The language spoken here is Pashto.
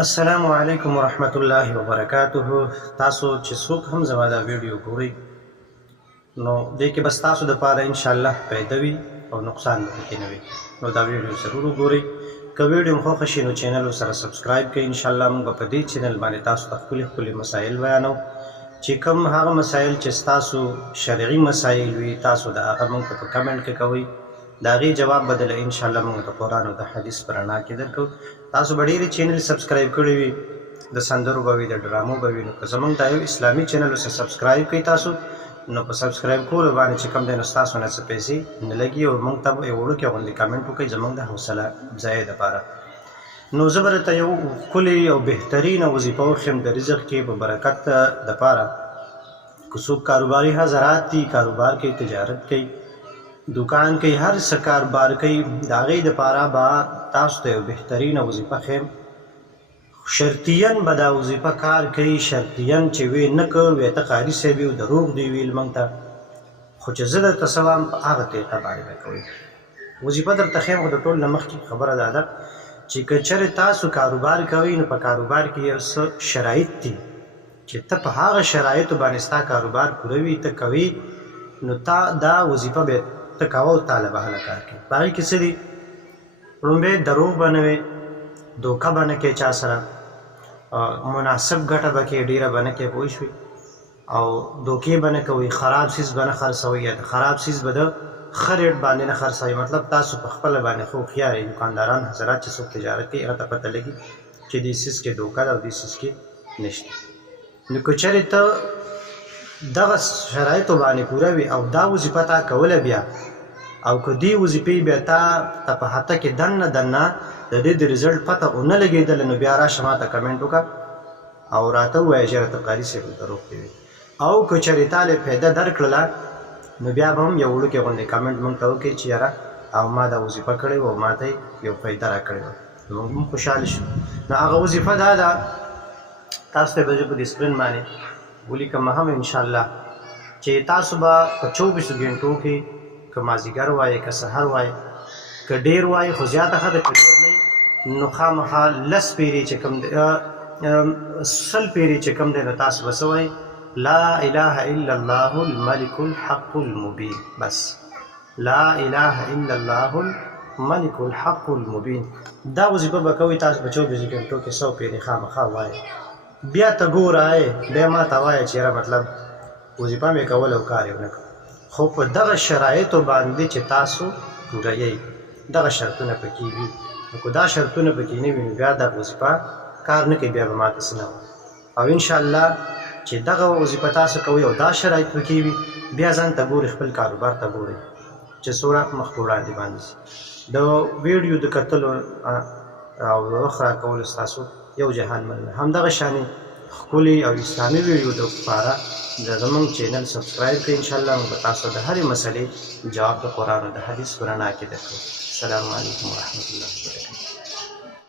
السلام علیکم ورحمت الله وبرکاته. تاسو چې څوک هم زما دا ویډیو ګورئ نو دې کې بس تاسو دپاره انشاءالله فایده وي او نقصان به پکې نه وي، نو دا ویډیو ضرور وګورئ. که ویډیو مو خوښه شي نو چینل ورسره سبسکرایب کړئ. انشاءالله موږ به په دې چینل باندې تاسو ته ښکلي مسایل بیانو چې کوم هغه مسایل چې ستاسو شرعي مسایل وي تاسو د هغه موږ ته په کمنټ کې کوئ، د هغې جواب به دله انشاءالله موږ د قرآن او د حدیث په رڼا کې درکوو. تاسو به ډېرې چینل سبسکرایب کړي وي، د سندرو به وي، د ډرامو به وي، نو که زموږ دا یو اسلامي چینل ورسره سبسکرایب کړئ تاسو، نو په سبسکرایب کولو باندې چې کوم دی نو ستاسو نه څه پیسې نه لګي او موږ ته به یو وړوکی غوندې کمنټ وکړئ زموږ د حوصله افزایۍ دپاره. نو زه به درته یو ښکلې او بهترینه وظیفه وښیم د رزق کې په برکت دپاره. که څوک کاروباري حضرات دي، کاروبار کوي، تجارت کوي، دکان کوي، هر څه کاروبار کوي، د هغې دپاره به تاسو ته یو بهترینه وظیفه ښیم. شرطیاً به دا وظیفه کار کوي، شرطیاً چې وی نه که وی ته قاري صاحب یو دروغ دی ویل موږ ته، خو چې زه درته څه وایم په هغه طریقه باندې به کوئ. وظیفه درته ښیم خو د ټول نه مخکې خبره دا ده چې که چېرې تاسو کاروبار کوئ نو په کاروبار کې یو څه شرایط دي چې ته په هغه شرایطو باندې ستا کاروبار پوره وي، ته کوي، نو تا دا وظیفه به ته کوه او تا له به هله کار کوي. په هغې کې څه دي؟ لومبی دروغ به نه وي، دوکه به نه کوې چا سره، مناسب ګټه به کوې، ډېره به نه کوې، پوه شوې، او دوکې به نه کوئ، خراب څیز به نه خرڅوئ، یا د خراب څیز به د ښه ریټ باندې نه خرڅوئ. مطلب تاسو په خپله باندې خو هوښیار یې، دوکانداران حضرات چې څوک تجارت کوي هغه ته پته لګي چې دې څیز کې دوکه ده او دې څیز کې نشته. نو که چېرې ته دغه شرایطو باندې پوره وي او دا وظیفه تا کوله بیا، او که دې وظیفې بیا تا په هته کې دننه د دې د رزلټ پته ونه لګېدله نو بیا راشه ما ته کمنټ وکړه او راته ووایه چې راته قاري صاحب دروغ کوي. او که چېرې تا له فایده درکړله نو بیا به هم یو وړوکی غوندې کمنټ موږ ته وکړي چې یاره او ما دا وظیفه کړې وه او ما ته یو فایده راکړې وه، نو موږ هم خوشحاله شو. نو هغه وظیفه دا ده، تاسو ته به زه په دې سکرین باندې ولیکم هم انشاءالله، چې تاسو به په 24 ګنټو کې که مازدیګر وایې که سحر وایې که ډېر وایې خو زیاته ښه ده، که ډېر نه نو خامخا 10 پیرې چې کوم دی 100 پیرې چې کوم دی نو تاسو به څه وایئ؟ لا اله الا الله الملك الحق المبین. بس لا اله الا الله الملك الحق المبین. دا وظیفه به کوئ تاسو په 24 ګنټو کې 100 پیرې خامخا وایئ. بیا ته ګوره بیا ما ته وایه چې یاره مطلب وظیفه مې کول او کار یې ونه کړ، خو په دغه شرایطو باندې چې تاسو پوره یئ، دغه شرطونه پکې وي. نو که دا شرطونه پکې نه وي نو بیا دا وظیفه کار نه کوي، بیا به ما ته څه نه وایي. او انشاءالله چې دغه وظیفه تاسو کوئ او دا شرایط پکې وي، بیا ځان ته ګورئ، خپل کاروبار ته ګورئ چې څومره مخ په وړاندې باندې شي. د ویډیو د کتلو او د وخت راکولو ستاسو یو جهان مننه. همدغه شانې ښکلي او اسلامي ویډیو دپاره د زموږ چینل سبسکرایب کړئ. انشاءالله موږ به تاسو د هرې مسلې جواب د قرآن او د حدیث په رڼا کې درکوو. السلام علیکم ورحمت الله وبرکاته.